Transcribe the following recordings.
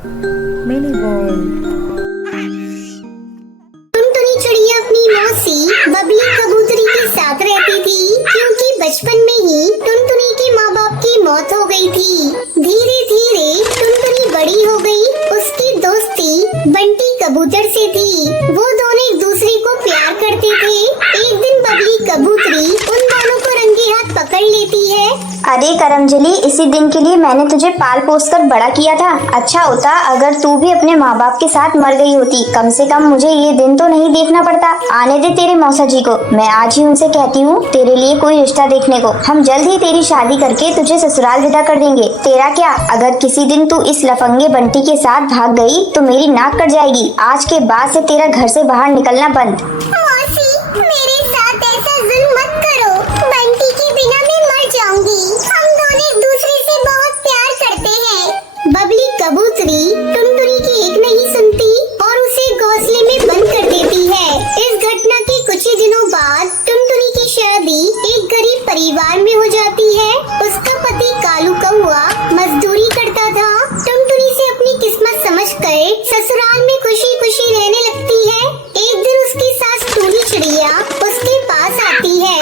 Mini world. Tuntuni चिड़िया अपनी मौसी बबली कबूतरी के साथ रहती थी, क्योंकि बचपन में ही टुनटुनी के माँ बाप की मौत हो गई थी। धीरे धीरे टुनटुनी बड़ी हो गई। उसकी दोस्ती बंटी कबूतर से थी। वो दोनों एक दूसरे को प्यार करते थे। एक दिन बबली कबूतरी उन दोनों को रंगे हाथ पकड़ लेती है। अरे करमजली, इसी दिन के लिए मैंने तुझे पाल पोस कर बड़ा किया था। अच्छा होता अगर तू भी अपने माँ बाप के साथ मर गई होती। कम से कम मुझे ये दिन तो नहीं देखना पड़ता। आने दे तेरे मौसा जी को, मैं आज ही उनसे कहती हूँ तेरे लिए कोई रिश्ता देखने को। हम जल्द ही तेरी शादी करके तुझे ससुराल विदा कर देंगे। तेरा क्या, अगर किसी दिन तू इस लफंगे बंटी के साथ भाग गई तो मेरी नाक कट जाएगी। आज के बाद से तेरा घर से बाहर निकलना बंद। मौसी, मेरे साथ ऐसा जुल्म मत करो। बंटी के बिना मैं मर जाऊंगी। हम दोनों एक दूसरे से बहुत प्यार करते हैं। बबली कबूतरी टुनटुनी की एक नहीं सुनती और उसे घोंसले में बंद कर देती है। इस घटना के कुछ ही दिनों बाद टुनटुनी की शादी एक गरीब परिवार में हो जाती है। उसका पति कालू कौआ मजदूरी करता था। टुनटुनी से अपनी किस्मत समझकर ससुराल में खुशी खुशी रहने लगती है। एक दिन उसकी सास टूनी चिड़िया उसके पास आती है।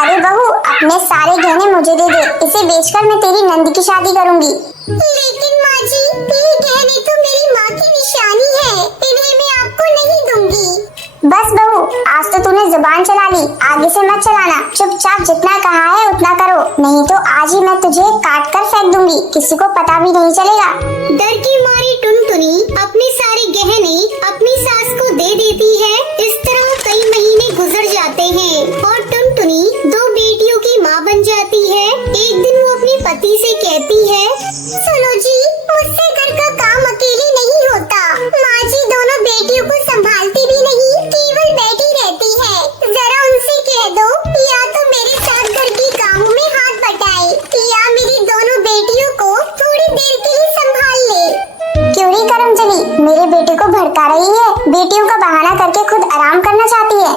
अरे बहू, अपने सारे गहने मुझे दे दे। इसे बेचकर मैं तेरी नंद की शादी करूँगी। लेकिन माँ जी, ये गहने तो मेरी माँ की निशानी है। इन्हें मैं आपको नहीं दूंगी। बस बहू, आज तो तूने जुबान चला ली, आगे से मत चलाना। चुपचाप जितना कहा है उतना करो, नहीं तो आज ही मैं तुझे काट कर फेंक दूंगी। किसी को पता भी नहीं चलेगा। डर की मारी टुनटुनी अपने सारे गहने अपनी सास को दे देती है। इस तरह कई महीने गुजर जाते हैं और टुनटुनी 2 बेटियों की माँ बन जाती है। एक दिन वो अपने पति से कहती है, सुनो जी, मुझसे घर का काम अकेले नहीं होता। माँ जी दोनों बेटियों को संभालती भी नहीं, केवल बैठी रहती है। जरा उनसे कह दो या तो मेरे साथ घर के कामों में हाथ बटाए या मेरी दोनों बेटियों को थोड़ी देर के लिए संभाल ले। क्यों री करमजली, मेरे बेटे को भड़का रही है। बेटियों का बहाना करके खुद आराम करना चाहती है।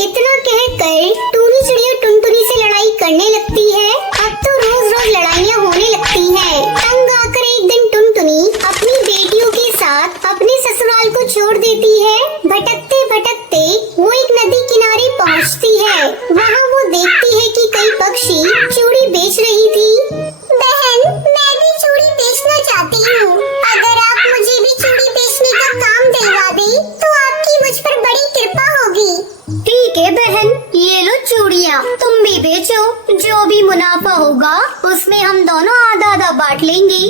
इतना कहकर टूनी चिड़िया टुनटुनी से लड़ाई करने लगती है। अब तो रोज रोज लड़ाइयाँ होने लगती हैं। तंग आकर एक दिन टुनटुनी अपनी बेटियों के साथ अपने ससुराल को छोड़ देती है। भटकते भटकते वो एक नदी किनारे पहुँचती है। वहाँ वो देखती है कि कई पक्षी चूड़ी बेच रही थी। बहन, मैं भी चूड़ी बेचना चाहती हूँ। अगर आप मुझे भी चूड़ी बेचने का काम दिलवा दें तो आपकी मुझ पर बड़ी कृपा होगी। ठीक है बहन, ये लो चूड़ियाँ, तुम भी बेचो। जो भी मुनाफा होगा उसमें हम दोनों आधा आधा बांट लेंगे।